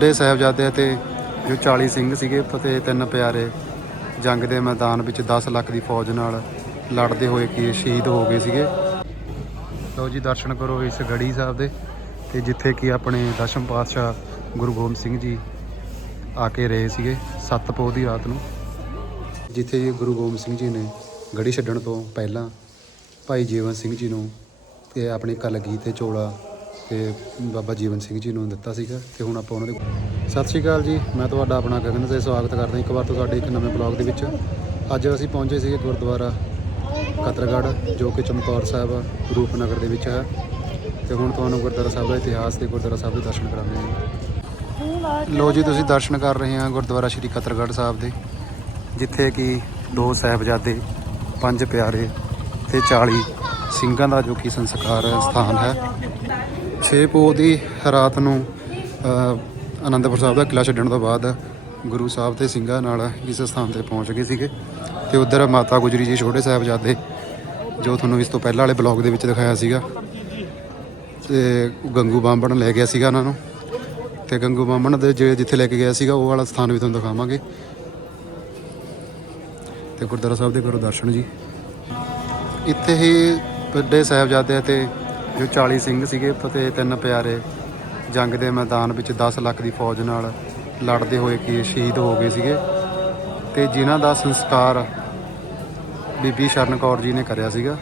ਦੇ ਸਾਹਿਬਜ਼ਾਦੇ ਅਤੇ ਜੋ 40 ਸਿੰਘ ਸੀਗੇ ਅਤੇ ਤਿੰਨ ਪਿਆਰੇ ਜੰਗ ਦੇ ਮੈਦਾਨ ਵਿੱਚ 10 ਲੱਖ ਦੀ ਫੌਜ ਨਾਲ ਲੜਦੇ ਹੋਏ ਕਿ ਸ਼ਹੀਦ ਹੋ ਗਏ ਸੀਗੇ। ਲਓ ਜੀ, ਦਰਸ਼ਨ ਕਰੋ ਇਸ ਗੜੀ ਸਾਹਿਬ ਦੇ ਤੇ ਜਿੱਥੇ ਕਿ ਆਪਣੇ ਦਸ਼ਮ ਪਾਤਸ਼ਾਹ ਗੁਰੂ ਗੋਬਿੰਦ ਸਿੰਘ ਜੀ ਆ ਕੇ ਰਹੇ ਸੀਗੇ ਸੱਤ ਪੋਹ ਦੀ ਰਾਤ ਨੂੰ। ਜਿੱਥੇ ਗੁਰੂ ਗੋਬਿੰਦ ਸਿੰਘ ਜੀ ਨੇ ਗੜੀ ਛੱਡਣ ਤੋਂ ਪਹਿਲਾਂ ਭਾਈ ਜੀਵਨ ਸਿੰਘ ਜੀ ਨੂੰ ਤੇ ਆਪਣੇ ਕਲਗੀ ਤੇ ਚੋਲਾ ਤੇ ਬਾਬਾ ਜੀਵਨ ਸਿੰਘ ਜੀ ਨੂੰ ਦਿੱਤਾ ਸੀਗਾ ਤੇ ਹੁਣ ਆਪਾਂ ਉਹਨਾਂ ਦੇ ਸਤਿ ਸ਼੍ਰੀ ਅਕਾਲ ਜੀ, ਮੈਂ ਤੁਹਾਡਾ ਆਪਣਾ ਗਗਨ ਤੇ ਸਵਾਗਤ ਕਰਦਾ ਇੱਕ ਵਾਰ ਤੋਂ ਸਾਡੇ ਇੱਕ ਨਵੇਂ ਬਲੌਗ ਦੇ ਵਿੱਚ। ਅੱਜ ਅਸੀਂ ਪਹੁੰਚੇ ਸੀਗੇ ਗੁਰਦੁਆਰਾ ਕਤਰਗੜ੍ਹ, ਜੋ ਕਿ ਚਮਕੌਰ ਸਾਹਿਬ, ਰੂਪਨਗਰ ਦੇ ਵਿੱਚ ਹੈ। ਤੇ ਹੁਣ ਤੁਹਾਨੂੰ ਗੁਰਦੁਆਰਾ ਸਾਹਿਬ ਦਾ ਇਤਿਹਾਸ ਤੇ ਗੁਰਦੁਆਰਾ ਸਾਹਿਬ ਦੇ ਦਰਸ਼ਨ ਕਰਾਉਂਦੇ ਹਾਂ। ਲੋ ਜੀ, ਤੁਸੀਂ ਦਰਸ਼ਨ ਕਰ ਰਹੇ ਹਾਂ ਗੁਰਦੁਆਰਾ ਸ਼੍ਰੀ ਕਤਰਗੜ੍ਹ ਸਾਹਿਬ ਦੇ, ਜਿੱਥੇ ਕਿ ਦੋ ਸਾਹਿਬਜ਼ਾਦੇ, ਪੰਜ ਪਿਆਰੇ ਤੇ 40 ਸਿੰਘਾਂ ਦਾ ਜੋ ਕਿ ਸੰਸਕਾਰ ਸਥਾਨ ਹੈ। 6 ਪੋਹ ਦੀ ਰਾਤ ਨੂੰ ਅ, ਆਨੰਦਪੁਰ ਸਾਹਿਬ ਦਾ ਕਿਲਾ ਛੱਡਣ ਤੋਂ ਬਾਅਦ ਗੁਰੂ ਸਾਹਿਬ ਤੇ ਸਿੰਘਾਂ ਨਾਲ ਇਸ ਸਥਾਨ ਤੇ ਪਹੁੰਚ ਗਏ ਸੀਗੇ ਤੇ ਉਧਰ ਮਾਤਾ ਗੁਜਰੀ ਜੀ ਛੋਟੇ ਸਾਹਿਬਜ਼ਾਦੇ ਜੋ ਤੁਹਾਨੂੰ ਇਸ ਤੋਂ ਪਹਿਲਾਂ ਵਾਲੇ ਬਲੌਗ ਦੇ ਵਿੱਚ ਦਿਖਾਇਆ ਸੀਗਾ ਤੇ ਗੰਗੂ ਬਾਂਬਣ ਲੈ ਗਿਆ ਸੀਗਾ ਉਹਨਾਂ ਨੂੰ। ਤੇ ਗੰਗੂ ਬਾਂਬਣ ਦੇ ਜਿਹੜੇ ਜਿੱਥੇ ਲੈ ਕੇ ਗਿਆ ਸੀਗਾ ਉਹ ਵਾਲਾ ਸਥਾਨ ਵੀ ਤੁਹਾਨੂੰ ਦਿਖਾਵਾਂਗੇ। ਤੇ ਗੁਰਦੁਆਰਾ ਸਾਹਿਬ ਦੇ ਕਰੋ ਦਰਸ਼ਨ ਜੀ। ਇੱਥੇ ਹੀ ਵੱਡੇ ਸਾਹਿਬਜ਼ਾਦੇ ਅਤੇ ਜੋ 40 ਸਿੰਘ ਸੀਗੇ ਤੇ ਤਿੰਨ ਪਿਆਰੇ ਜੰਗ ਦੇ ਮੈਦਾਨ ਵਿੱਚ 10 ਲੱਖ ਦੀ ਫੌਜ ਨਾਲ ਲੜਦੇ ਹੋਏ ਕਿ ਸ਼ਹੀਦ ਹੋ ਗਏ ਸੀਗੇ। ਤੇ ਜਿਨ੍ਹਾਂ ਦਾ ਸੰਸਕਾਰ ਬੀਬੀ ਸ਼ਰਨ ਕੌਰ ਜੀ ਨੇ ਕਰਿਆ ਸੀਗਾ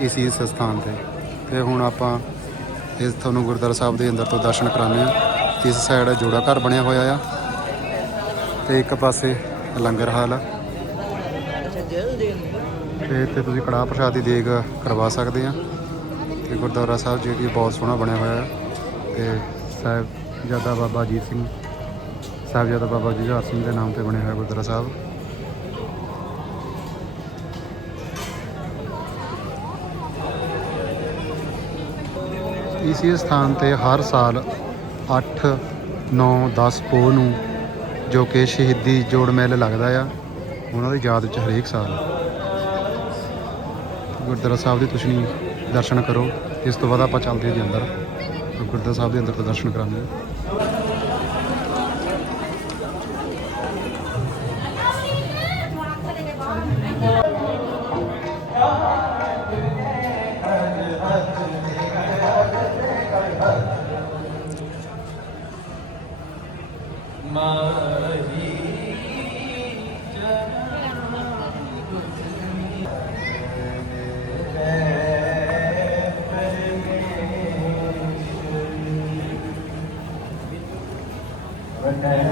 ਇਸ ਇਸ ਸਥਾਨ ਤੇ। ਤੇ ਹੁਣ ਆਪਾਂ ਇਸ ਤੁਹਾਨੂੰ ਗੁਰਦੁਆਰਾ ਸਾਹਿਬ ਦੇ ਅੰਦਰ ਤੋਂ ਦਰਸ਼ਨ ਕਰਾਉਂਦੇ ਆ ਇਸ ਸਾਈਡ ਜੋੜਾ ਘਰ ਬਣਿਆ ਹੋਇਆ ਆ ਤੇ ਇੱਕ ਪਾਸੇ ਲੰਗਰ ਹਾਲ ਆ। ਤੇ ਇੱਥੇ ਤੁਸੀਂ ਕੜਾਹ ਪ੍ਰਸ਼ਾਦ ਦੀ ਦੇਗ ਕਰਵਾ ਸਕਦੇ ਆ। ਤੇ ਗੁਰਦੁਆਰਾ ਸਾਹਿਬ ਜੀ ਜਿਹੜੀ ਬਹੁਤ ਸੋਹਣਾ ਬਣਿਆ ਹੋਇਆ ਹੈ ਤੇ ਸਾਹਿਬ ਜ਼ਿਆਦਾ ਬਾਬਾ ਅਜੀਤ ਸਿੰਘ ਸਾਹਿਬ ਜ਼ਿਆਦਾ ਬਾਬਾ ਜੁਝਾਰ ਸਿੰਘ ਦੇ ਨਾਮ ਤੇ ਬਣਿਆ ਹੋਇਆ ਗੁਰਦੁਆਰਾ ਸਾਹਿਬ। ਇਸੇ ਸਥਾਨ ਤੇ ਹਰ ਸਾਲ 8 9 10 ਪੋ ਨੂੰ ਜੋ ਕਿ ਸ਼ਹੀਦੀ ਜੋੜ ਮੇਲ ਲੱਗਦਾ ਆ, ਉਹਨਾਂ ਦੀ ਯਾਦ ਵਿੱਚ ਹਰੇਕ ਸਾਲ ਗੁਰਦੁਆਰਾ ਸਾਹਿਬ ਦੇ ਤੁਸੀਂ ਦਰਸ਼ਨ ਕਰੋ। ਇਸ ਤੋਂ ਬਾਅਦ ਆਪਾਂ ਚੱਲਦੇ ਹਾਂ ਜੀ ਅੰਦਰ। ਗੁਰਦੁਆਰਾ ਸਾਹਿਬ ਦੇ ਅੰਦਰ ਤੋਂ ਦਰਸ਼ਨ ਕਰਾਂਗੇ ਰੋਜ and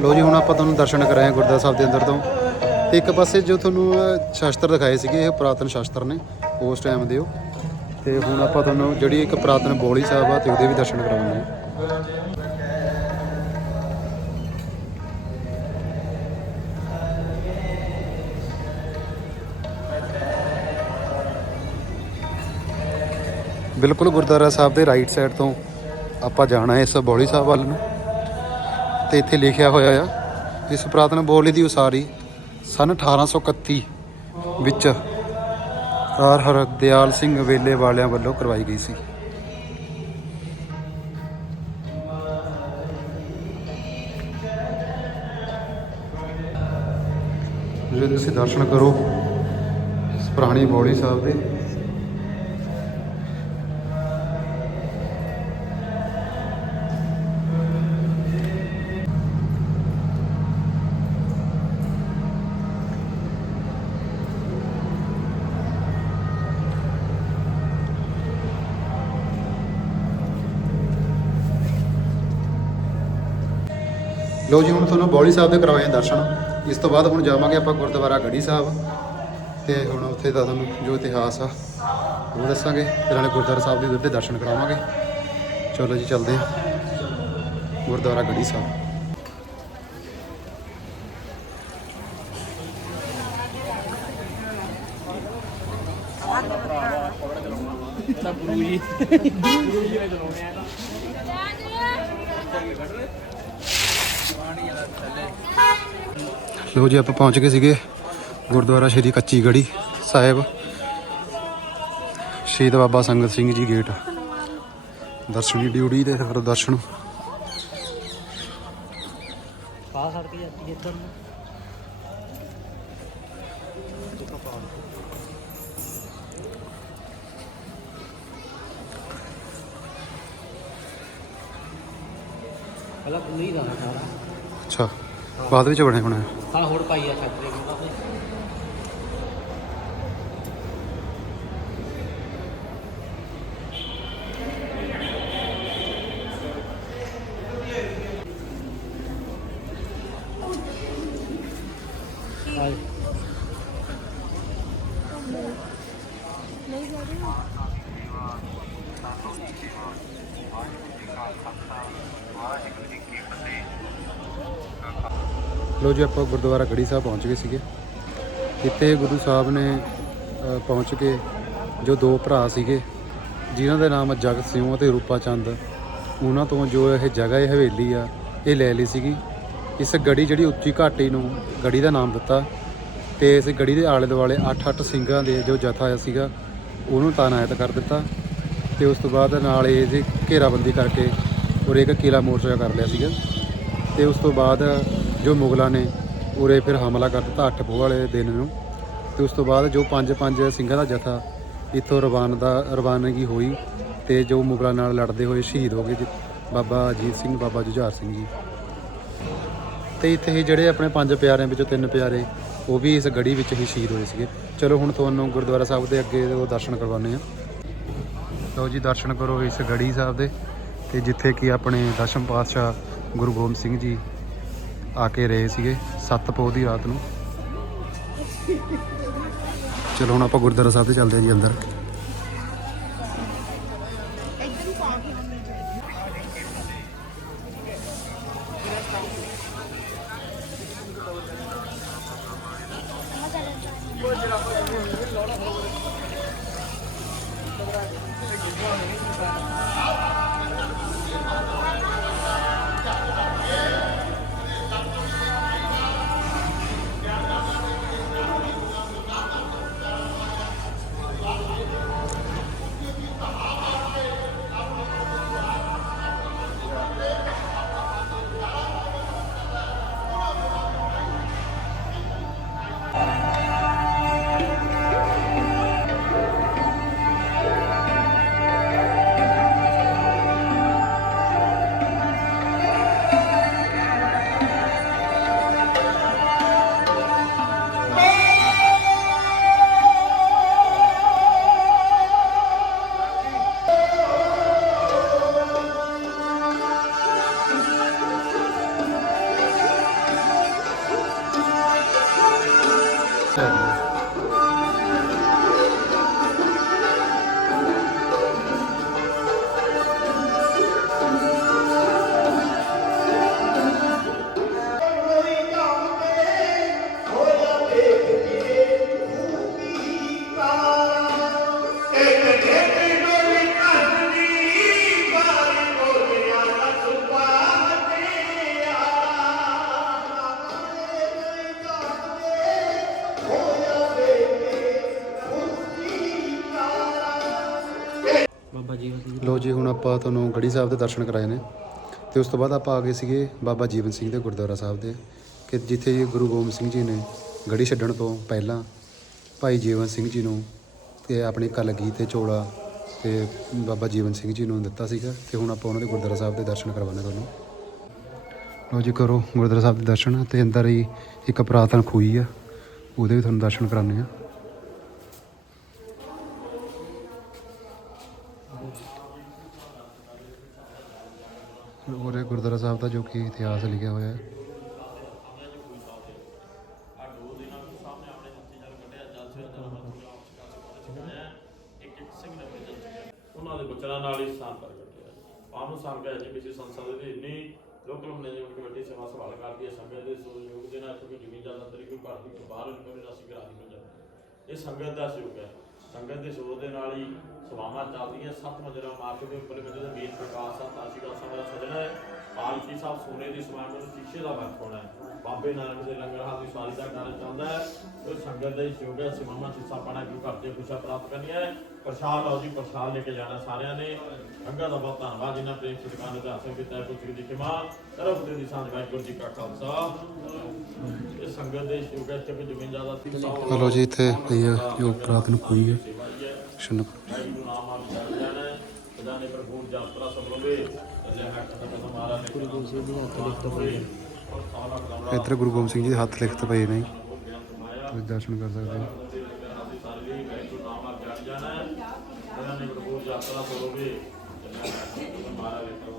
ਲੋ ਜੀ ਹੁਣ ਆਪਾਂ ਤੁਹਾਨੂੰ ਦਰਸ਼ਨ ਕਰਾਏ ਗੁਰਦੁਆਰਾ ਸਾਹਿਬ ਦੇ ਅੰਦਰ ਤੋਂ। ਤੇ ਇੱਕ ਪਾਸੇ ਜੋ ਤੁਹਾਨੂੰ ਅ, ਸ਼ਾਸਤਰ ਦਿਖਾਏ ਸੀਗੇ ਇਹ ਪੁਰਾਤਨ ਸ਼ਾਸਤਰ ਨੇ ਉਸ ਟਾਈਮ ਦੇ ਉਹ। ਤੇ ਹੁਣ ਆਪਾਂ ਤੁਹਾਨੂੰ ਜਿਹੜੀ ਇੱਕ ਪੁਰਾਤਨ ਬੋਲੀ ਸਾਹਿਬ ਆ ਤੇ ਉਹਦੇ ਵੀ ਦਰਸ਼ਨ ਕਰਾਵਾਂਗੇ ਬਿਲਕੁਲ ਗੁਰਦੁਆਰਾ ਸਾਹਿਬ ਦੇ ਰਾਈਟ ਸਾਈਡ ਤੋਂ ਆਪਾਂ ਜਾਣਾ ਹੈ ਇਸ ਬੋਲੀ ਸਾਹਿਬ ਵੱਲ ਨੂੰ। ਤੇ ਇੱਥੇ ਲਿਖਿਆ ਹੋਇਆ ਆ, ਇਸ ਪੁਰਾਤਨ ਬੋਲੀ ਦੀ ਉਸਾਰੀ ਸਨ 1831 ਵਿੱਚ ਸਰ ਹਰਦਿਆਲ ਸਿੰਘ ਵੇਲੇ ਵਾਲਿਆਂ ਵੱਲੋਂ ਕਰਵਾਈ ਗਈ ਸੀ। ਜੇ ਤੁਸੀਂ ਦਰਸ਼ਨ ਕਰੋ ਇਸ ਪੁਰਾਣੀ ਬੋਲੀ ਸਾਹਿਬ ਦੇ ਲੋ ਜੀ ਹੁਣ ਤੁਹਾਨੂੰ ਬੌਲੀ ਸਾਹਿਬ ਦੇ ਕਰਵਾਏ ਆ ਦਰਸ਼ਨ। ਇਸ ਤੋਂ ਬਾਅਦ ਹੁਣ ਜਾਵਾਂਗੇ ਆਪਾਂ ਗੁਰਦੁਆਰਾ ਗੜੀ ਸਾਹਿਬ। ਤੇ ਹੁਣ ਉੱਥੇ ਦਾ ਤੁਹਾਨੂੰ ਜੋ ਇਤਿਹਾਸ ਆ ਉਹ ਦੱਸਾਂਗੇ। ਤੇ ਨਾਲੇ ਗੁਰਦੁਆਰਾ ਸਾਹਿਬ ਦੇ ਉੱਤੇ ਦਰਸ਼ਨ ਕਰਾਵਾਂਗੇ। ਚਲੋ ਜੀ ਚੱਲਦੇ ਆ। ਗੁਰਦੁਆਰਾ ਗੜੀ ਸਾਹਿਬ। ਲੋ ਜੀ, ਆਪਾਂ ਪਹੁੰਚ ਗਏ ਸੀਗੇ ਗੁਰਦੁਆਰਾ ਸ਼੍ਰੀ ਕੱਚੀ ਗੜੀ ਸਾਹਿਬ ਸ਼ਹੀਦ ਬਾਬਾ ਸੰਗਤ ਸਿੰਘ ਜੀ ਗੇਟ ਦਰਸ਼ਨੀ ਡਿਊਟੀ ਤੇ ਫਿਰ ਦਰਸ਼ਨ। ਪਾ ਸੜ ਜਾਂਦੀ ਇੱਧਰ ਨੂੰ ਪਹਿਲਾਂ ਕੁੰਨੀ ਦਾ ਸਾਰਾ। ਅੱਛਾ ਬਾਅਦ ਵਿੱਚ ਬਣੇ ਹੋਣਾ ਹਾਂ ਹੁਣ ਪਾਈ ਆ ਫੈਕਟਰੀ ਨੂੰ ਤਾਂ ਹਾਏ ਲੋ ਜੀ, ਆਪਾਂ ਗੁਰਦੁਆਰਾ ਗੜੀ ਸਾਹਿਬ ਪਹੁੰਚ ਗਏ ਸੀਗੇ। ਇੱਥੇ ਗੁਰੂ ਸਾਹਿਬ ਨੇ ਪਹੁੰਚ ਕੇ ਜੋ ਦੋ ਭਰਾ ਸੀਗੇ, ਜਿਨ੍ਹਾਂ ਦੇ ਨਾਮ ਜਗਤ ਸਿੰਘ ਅਤੇ ਰੂਪਾ ਚੰਦ, ਉਹਨਾਂ ਤੋਂ ਜੋ ਇਹ ਜਗ੍ਹਾ, ਇਹ ਹਵੇਲੀ ਆ, ਇਹ ਲੈ ਲਈ ਸੀਗੀ। ਇਸ ਗੜੀ ਜਿਹੜੀ ਉੱਚੀ ਘਾਟੀ ਨੂੰ ਗੜੀ ਦਾ ਨਾਮ ਦਿੱਤਾ ਤੇ ਇਸ ਗੜੀ ਦੇ ਆਲੇ ਦੁਆਲੇ 8-8 ਸਿੰਘਾਂ ਦੇ ਜੋ ਜਥਾ ਆਇਆ ਸੀਗਾ, ਉਹਨੂੰ ਤਾਨਾਇਤ ਕਰ ਦਿੱਤਾ ਤੇ ਉਸ ਤੋਂ ਬਾਅਦ ਨਾਲ ਇਹ ਜੀ ਘੇਰਾਬੰਦੀ ਕਰਕੇ ਉਰੇ ਇੱਕ ਕਿਲਾ ਮੋਰਚਾ ਕਰ ਲਿਆ ਸੀਗਾ। ਤੇ ਉਸ ਤੋਂ ਬਾਅਦ ਜੋ ਮੁਗਲਾਂ ਨੇ ਉਰੇ ਫਿਰ ਹਮਲਾ ਕਰ ਦਿੱਤਾ ਅੱਠ ਪੋਹ ਵਾਲੇ ਦਿਨ ਨੂੰ। ਤੇ ਉਸ ਤੋਂ ਬਾਅਦ ਜੋ ਪੰਜ ਪੰਜ ਸਿੰਘਾਂ ਦਾ ਜਥਾ ਇੱਥੋਂ ਰਵਾਨ ਦਾ, ਰਵਾਨਗੀ ਹੋਈ ਤੇ ਜੋ ਮੁਗਲਾਂ ਨਾਲ ਲੜਦੇ ਹੋਏ ਸ਼ਹੀਦ ਹੋ ਗਏ ਜੀ, ਬਾਬਾ ਅਜੀਤ ਸਿੰਘ, ਬਾਬਾ ਜੁਝਾਰ ਸਿੰਘ ਜੀ। ਤੇ ਇੱਥੇ ਹੀ ਜਿਹੜੇ ਆਪਣੇ ਪੰਜ ਪਿਆਰਿਆਂ ਵਿੱਚੋਂ ਤਿੰਨ ਪਿਆਰੇ, ਉਹ ਵੀ ਇਸ ਗੜੀ ਵਿੱਚ ਹੀ ਸ਼ਹੀਦ ਹੋਏ ਸੀਗੇ। ਚਲੋ ਹੁਣ ਤੁਹਾਨੂੰ ਗੁਰਦੁਆਰਾ ਸਾਹਿਬ ਦੇ ਅੱਗੇ ਉਹ ਦਰਸ਼ਨ ਕਰਵਾਉਂਦੇ ਆ ਲਓ ਜੀ, ਦਰਸ਼ਨ ਕਰੋ ਇਸ ਗੜੀ ਸਾਹਿਬ ਦੇ, ਤੇ ਜਿੱਥੇ ਕਿ ਆਪਣੇ ਦਸ਼ਮ ਪਾਤਸ਼ਾਹ ਗੁਰੂ ਗੋਬਿੰਦ ਸਿੰਘ ਜੀ ਆ ਕੇ ਰਹੇ ਸੀਗੇ ਸੱਤ ਪੋਹ ਦੀ ਰਾਤ ਨੂੰ ਚਲੋ ਹੁਣ ਆਪਾਂ ਗੁਰਦੁਆਰਾ ਸਾਹਿਬ ਤੇ ਚੱਲਦੇ ਹਾਂ ਜੀ ਅੰਦਰ ਆਪਾਂ ਤੁਹਾਨੂੰ ਗੜੀ ਸਾਹਿਬ ਦੇ ਦਰਸ਼ਨ ਕਰਾਏ ਨੇ ਤੇ ਉਸ ਤੋਂ ਬਾਅਦ ਆਪਾਂ ਆ ਗਏ ਸੀਗੇ ਬਾਬਾ ਜੀਵਨ ਸਿੰਘ ਦੇ ਗੁਰਦੁਆਰਾ ਸਾਹਿਬ ਦੇ, ਕਿ ਜਿੱਥੇ ਗੁਰੂ ਗੋਬਿੰਦ ਸਿੰਘ ਜੀ ਨੇ ਗੜੀ ਛੱਡਣ ਤੋਂ ਪਹਿਲਾਂ ਭਾਈ ਜੀਵਨ ਸਿੰਘ ਜੀ ਨੂੰ ਤੇ ਆਪਣੇ ਕਲਗੀ ਤੇ ਚੋਲਾ ਤੇ ਬਾਬਾ ਜੀਵਨ ਸਿੰਘ ਜੀ ਨੂੰ ਦਿੱਤਾ ਸੀਗਾ ਤੇ ਹੁਣ ਆਪਾਂ ਉਹਨਾਂ ਦੇ ਗੁਰਦੁਆਰਾ ਸਾਹਿਬ ਦੇ ਦਰਸ਼ਨ ਕਰਵਾਉਣੇ ਤੁਹਾਨੂੰ। ਲਓ ਜੀ ਕਰੋ ਗੁਰਦੁਆਰਾ ਸਾਹਿਬ ਦੇ ਦਰਸ਼ਨ, ਤੇ ਅੰਦਰ ਹੀ ਇੱਕ ਪੁਰਾਤਨ ਖੂਈ ਆ, ਉਹਦੇ ਵੀ ਤੁਹਾਨੂੰ ਦਰਸ਼ਨ ਕਰਾਉਂਦੇ ਆ ਔਰ ਗੁਰਦੁਆਰਾ ਸਾਹਿਬ ਦਾ ਜੋ ਕਿ ਇਤਿਹਾਸ ਲਿਖਿਆ ਹੋਇਆ ਹੈ। ਉਹਨਾਂ ਦੇ ਬਚਨਾਂ ਨਾਲ ਹੀ ਸਥਾਨ ਪ੍ਰਗਟ ਹੋਇਆ ਆਮ ਸੰਘ ਹੈ ਜੀ ਕਿਸੇ ਸੰਸਦ ਦੇ ਇੰਨੀ ਲੋਕਲ ਹੁੰਦੇ ਕਮੇਟੀ ਸੇਵਾ ਸੰਭਾਲ ਕਰਦੀ ਹੈ, ਸੰਗਤ ਦੇ ਸਹਿਯੋਗ ਦੇ ਨਾਲ ਕਿਉਂਕਿ ਜ਼ਮੀਨ ਜਾਇਦਾਦ ਅੰਦਰ ਘਰ ਦੀ ਬਾਹਰ ਨਿਕਲਣ ਦਾ ਸਿਗਰਾ ਨਹੀਂ ਮਿਲਦਾ ਇਹ ਸੰਗਤ ਦਾ ਸਹਿਯੋਗ ਹੈ। ਸੰਗਤ ਦੇ ਸਹਿਯੋਗ ਦੇ ਨਾਲ ਹੀ ਸਭਾਵਾਂ ਚੱਲਦੀਆਂ। ਸੱਤ ਮੰਜ਼ਿਲਾ ਮਾਰਕ ਦੇ ਉੱਪਰ ਵਿੱਚ ਦੇ ਪ੍ਰਕਾਸ਼ ਸਾਹਿਬ ਤਾਸ਼ੀਗਾ ਸਾਹਿਬ ਦਾ ਸਜਣਾ ਹੈ। ਪਾਲਕੀ ਸਾਹਿਬ ਸੋਨੇ ਦੀ ਸਮਾਨ ਨੂੰ ਸ਼ੀਸ਼ੇ ਦਾ ਵਰਤ ਹੋਣਾ ਹੈ। ਬਾਬੇ ਨਾਨਕ ਦੇ ਲੰਗਰ ਹਾਲ ਦੀ ਸਾਰੀ ਦਾ ਕਾਰਜ ਚੱਲਦਾ ਹੈ। ਉਹ ਸੰਗਤ ਦਾ ਹੀ ਹੈ ਸਮਾਮਾ ਸਿੱਸਾ ਪਾਣਾ ਗੁਰੂ ਘਰ ਦੇ ਖੁਸ਼ਾ ਪ੍ਰਾਪਤ ਕਰਨੀਆਂ ਹੈ। ਪ੍ਰਸ਼ਾਦ ਆਓ ਜੀ, ਪ੍ਰਸ਼ਾਦ ਲੈ ਕੇ ਜਾਣਾ ਸਾਰਿਆਂ ਨੇ। ਅੰਗਾ ਦਾ ਬਹੁਤ ਧੰਨਵਾਦ। ਜਿਨ੍ਹਾਂ ਪ੍ਰੇਮ ਸਤਿਕਾਰ ਨਾਲ ਹਾਸਲ ਕੀਤਾ ਹੈ ਪੁੱਤਰ ਦੀ ਖਿਮਾ ਸਰਬ ਦੇ ਦੀ ਵਾਹਿਗੁਰੂ ਜੀ ਕਾ ਖਾਲਸਾ। ਸੰਗਤ ਦੇ ਸਹਿਯੋਗ ਹੈ ਇੱਥੇ ਕੋਈ ਜ਼ਮੀਨ ਜ਼ਿਆਦਾ ਹਲੋ ਜੀ ਇੱਥੇ ਪਈ ਆ ਜੋ ਪੁਰਾਤਨ ਖੂਹੀ ਹੈ ਦਰਸ਼ਨ ਕਰੋ ਵਾਹਿਗੁਰੂ ਨਾਮ ਆ ਵਿਚਾਰ ਜਾਣਾ ਸਦਾਨੇ ਪ੍ਰਭੂ ਜਾਤਰਾ ਸਭਲੋਵੇ ਅੱਲੇ ਹੱਕ ਦਾ ਕਦਮ ਮਾਰਾ ਨੇ ਗੁਰੂ ਗੋਬਿੰਦ ਸਿੰਘ ਜੀ ਹੱਥ ਲਿਖਤ ਇੱਧਰ ਗੁਰੂ ਗੋਬਿੰਦ ਸਿੰਘ ਜੀ ਦੇ ਹੱਥ ਲਿਖਤ ਪਏ ਨੇ। ਤੁਸੀਂ ਦਰਸ਼ਨ ਕਰ ਸਕਦੇ ਹੋ। ਨੇ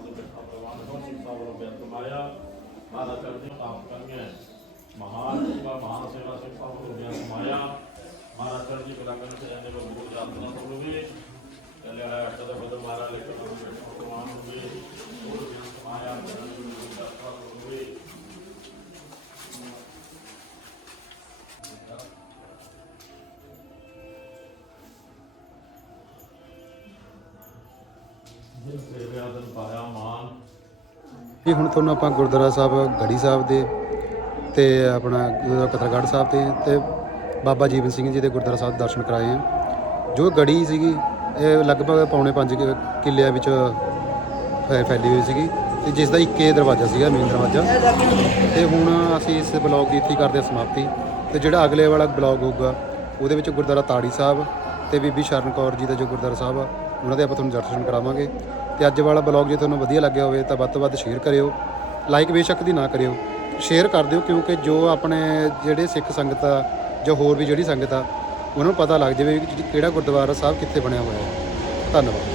ਦੇ ਬਿਠਾ ਪ੍ਰਵਾਨ ਹੋ ਸਿੰਘ ਸਾਹਿਬ ਕਰਨੀਆਂ। ਮਹਾਨ ਸੇਵਾ ਮਹਾਨ ਸੇਵਾ ਸਿੰਘ ਸਾਹਿਬ ਵੱਲੋਂ ਬੇਅੰਤ ਮਾਇਆ ਮਾਰਾ ਚੜ੍ਹਦੀ ਕਲਾ ਕਰਨ ਤੇ ਜਾਂਦੇ ਪ੍ਰਭੂ ਜਾਤਰਾ ਸਭਲੋਵੇ ਚੱਲਿਆ ਹੋਇਆ ਅੱਟ ਦਾ ਬਦਲ ਮਾਰਾ ਲੈ ਕੇ ਭਗਵਾਨ ਨੂੰ ਵੀ। ਜੀ, ਹੁਣ ਤੁਹਾਨੂੰ ਆਪਾਂ ਗੁਰਦੁਆਰਾ ਸਾਹਿਬ, ਗੜੀ ਸਾਹਿਬ ਦੇ ਤੇ ਆਪਣਾ ਗੁਰਦੁਆਰਾ ਕਤਰਗੜ੍ਹ ਸਾਹਿਬ ਤੇ ਤੇ ਬਾਬਾ ਜੀਵਨ ਸਿੰਘ ਜੀ ਦੇ ਗੁਰਦੁਆਰਾ ਸਾਹਿਬ ਦੇ ਦਰਸ਼ਨ ਕਰਾਏ ਆ। ਜੋ ਗੜੀ ਸੀਗੀ, ਇਹ ਲਗਭਗ ਪੌਣੇ 5 ਕਿੱਲਿਆਂ ਵਿੱਚ ਫੈ- ਫੈਲੀ ਹੋਈ ਸੀਗੀ ਤੇ ਜਿਸ ਦਾ ਇੱਕੇ ਦਰਵਾਜ਼ਾ ਸੀਗਾ ਮੇਨ ਦਰਵਾਜ਼ਾ। ਤੇ ਹੁਣ ਅਸੀਂ ਇਸ ਬਲੌਗ ਦੀ ਇੱਥੇ ਹੀ ਕਰਦੇ ਹਾਂ ਸਮਾਪਤੀ। ਤੇ ਜਿਹੜਾ ਅਗਲੇ ਵਾਲਾ ਬਲੌਗ ਹੋਊਗਾ, ਉਹਦੇ ਵਿੱਚ ਗੁਰਦੁਆਰਾ ਤਾੜੀ ਸਾਹਿਬ ਤੇ ਬੀਬੀ ਸ਼ਰਨ ਕੌਰ ਜੀ ਦਾ ਜੋ ਗੁਰਦੁਆਰਾ ਸਾਹਿਬ ਆ, ਉਹਨਾਂ ਦੇ ਆਪਾਂ ਤੁਹਾਨੂੰ ਦਰਸ਼ਨ ਕਰਾਵਾਂਗੇ। ਤੇ ਅੱਜ ਵਾਲਾ ਬਲੌਗ ਜੇ ਤੁਹਾਨੂੰ ਵਧੀਆ ਲੱਗਿਆ ਹੋਵੇ ਤਾਂ ਵੱਧ ਤੋਂ ਵੱਧ ਸ਼ੇਅਰ ਕਰਿਓ। ਲਾਈਕ ਬੇਸ਼ੱਕ ਦੀ ਨਾ ਕਰਿਓ। ਸ਼ੇਅਰ ਕਰ ਦਿਓ, ਕਿਉਂਕਿ ਜੋ ਆਪਣੇ ਜਿਹੜੇ ਸਿੱਖ ਸੰਗਤ ਆ, ਜਾਂ ਹੋਰ ਵੀ ਜਿਹੜੀ ਸੰਗਤ ਆ, ਉਹਨਾਂ ਨੂੰ ਪਤਾ ਲੱਗ ਜਾਵੇ ਕਿ ਕਿਹੜਾ ਗੁਰਦੁਆਰਾ ਸਾਹਿਬ ਕਿੱਥੇ ਬਣਿਆ ਹੋਇਆ ਹੈ। ਧੰਨਵਾਦ।